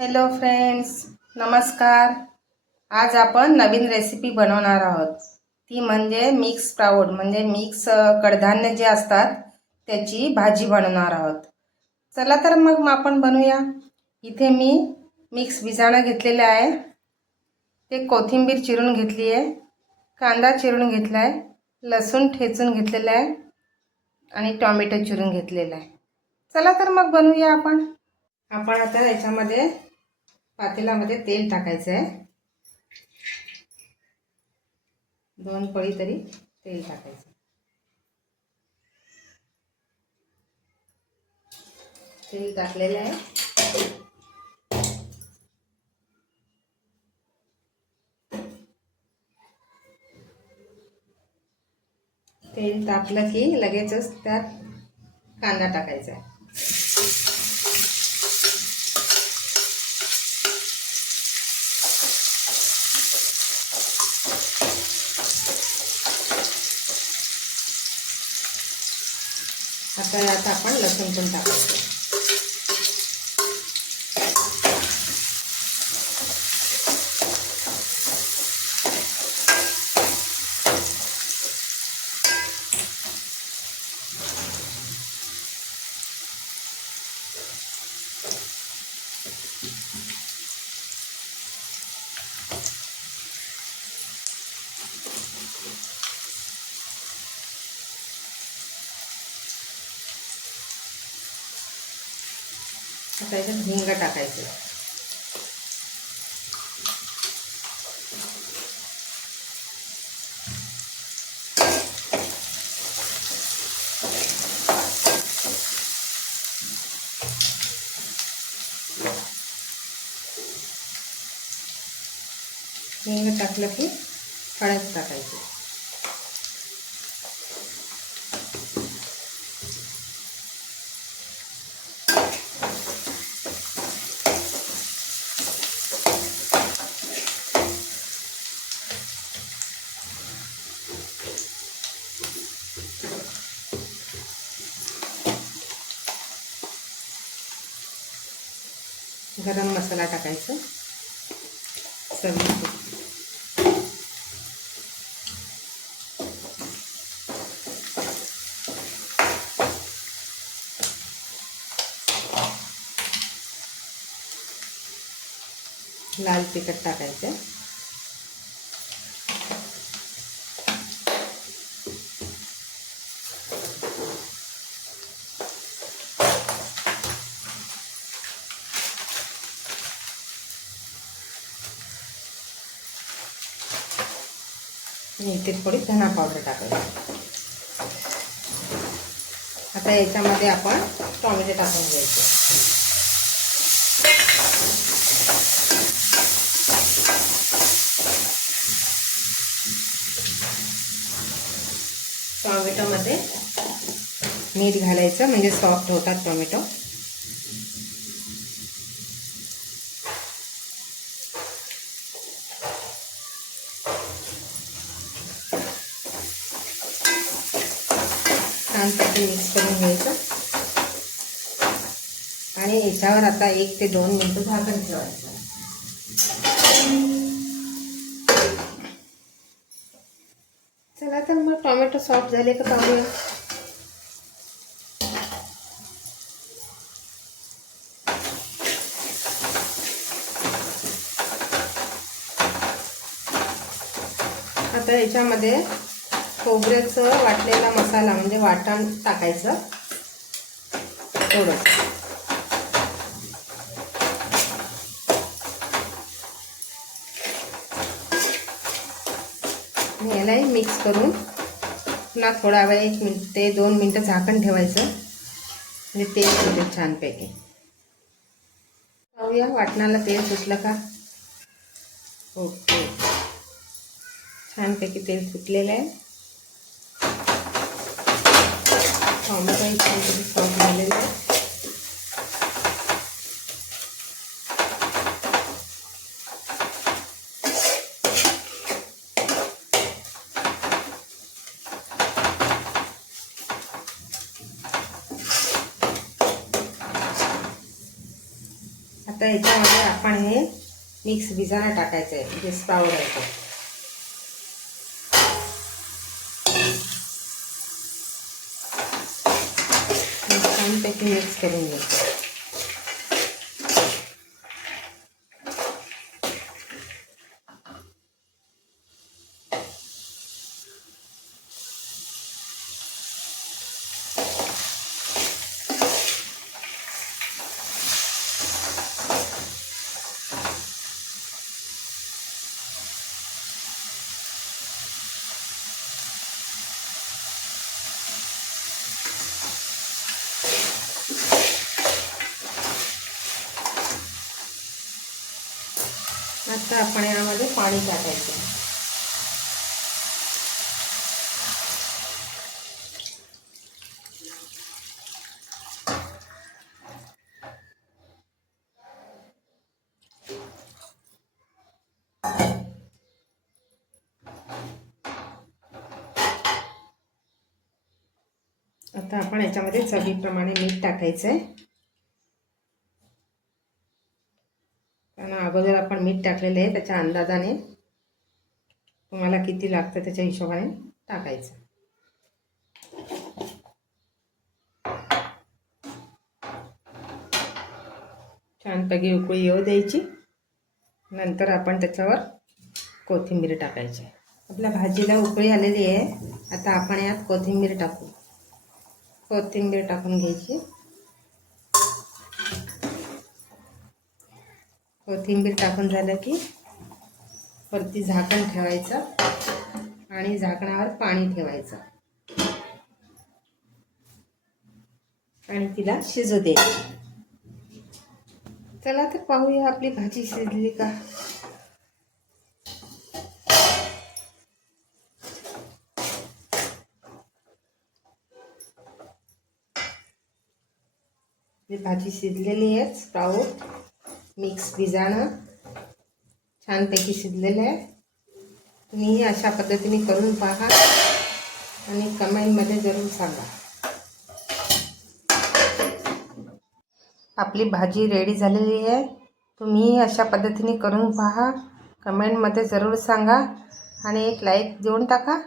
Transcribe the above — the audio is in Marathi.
हॅलो फ्रेंड्स, नमस्कार. आज आपण नवीन रेसिपी बनवणार आहोत. ती म्हणजे मिक्स स्प्राऊट म्हणजे मिक्स कडधान्य जे असतात त्याची भाजी बनवणार आहोत. चला तर मग आपण बनवूया. इथे मी मिक्स बिजाणं घेतलेले आहे. ते कोथिंबीर चिरून घेतली आहे, कांदा चिरून घेतला आहे, लसूण ठेचून घेतलेला आहे आणि टोमॅटो चिरून घेतलेला आहे. चला तर मग बनवूया आपण. आता याच्यामध्ये पातेल्यामध्ये तेल टाकायचं आहे. 2 पळी तरी तेल टाकायचं. तेल टाकलेलं आहे. तेल तापलं की लगेचच त्यात कांदा टाकायचा आहे. आता यात आपण लसूण पण टाकायचं. आता याच्यात हिंग टाकायचं. हिंग टाकलं की हळद टाकायची. गरम मसाला टाकायचा. चवीपुरतं. लाल तिखट टाकायचं. आणि इथे थोडी धना पावडर टाकायची. आता याच्यामध्ये आपण टोमॅटो टाकून घ्यायचे. टोमॅटोमध्ये मीठ घालायचं म्हणजे सॉफ्ट होतात टोमॅटो. छानपैकी मिक्स करून घ्यायचं आणि याच्यावर आता 1 ते 2 मिनिटं झाकण ठेवायचं. चला तर मग टोमॅटो सॉफ्ट झाले का पाहूया. आता याच्यामध्ये खोबऱ्याचं वाटलेला मसाला म्हणजे वाटण टाकायचं थोडं. यालाही मिक्स करून पुन्हा थोडा वेळ 1 ते 2 मिनिटं झाकण ठेवायचं म्हणजे तेल सुटेल छानपैकी. पाहूया वाटणाला तेल सुटलं का. ओके, छानपैकी तेल सुटलेलं आहे. टोमॅटोही छानपैकी सॉफ्ट झालेलं आहे. आता याच्यामध्ये आपण हे मिक्स भिजाणं टाकायचं आहे, जे स्प्राऊट आहे तो. छानपैकी मिक्स करून घ्यायचं. आता आपण यामध्ये पाणी टाकायचं. आता आपण याच्यामध्ये चवीप्रमाणे मीठ टाकायचं आहे. कारण अगोदर आपण मीठ टाकलेलं आहे, त्याच्या अंदाजाने तुम्हाला किती लागतं त्याच्या हिशोबाने टाकायचं. छानपैकी उकळी येऊ द्यायची. नंतर आपण त्याच्यावर कोथिंबीर टाकायची. आपल्या भाजीला उकळी आलेली आहे. आता आपण यात कोथिंबीर टाकू. कोथिंबीर टाकून घ्यायची. कोथिंबीर टाकून झालं की वरती झाकण ठेवायचं आणि झाकणावर पाणी ठेवायचं आणि तिला शिजू द्यायची. चला तर पाहूया आपली भाजी शिजली का. भाजी शिजलेली आहे. स्प्राऊट मिक्स भिजाणं छानपैकी शिजलेलं आहे. तुम्ही अशा पद्धतीने करून पहा आणि कमेंटमध्ये जरूर सांगा. आपली भाजी रेडी झालेली आहे. तुम्ही अशा पद्धतीने करून पहा, कमेंटमध्ये जरूर सांगा आणि एक लाईक देऊन टाका.